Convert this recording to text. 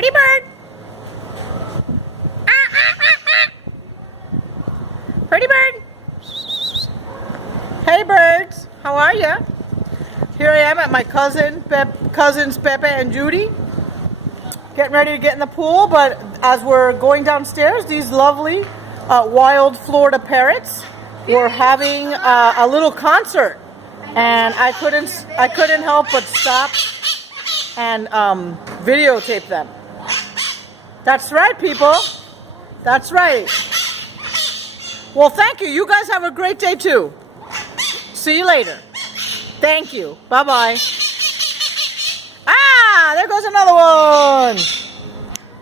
Pretty bird. Pretty bird. Hey birds, how are you? Here I am at my cousins Pepe and Judy, getting ready to get in the pool. But as we're going downstairs, these lovely wild Florida parrots were having a little concert, and I couldn't help but stop and videotape them. That's right, people. That's right. Well, thank you. You guys have a great day too. See you later. Thank you. Bye-bye. Ah, there goes another one.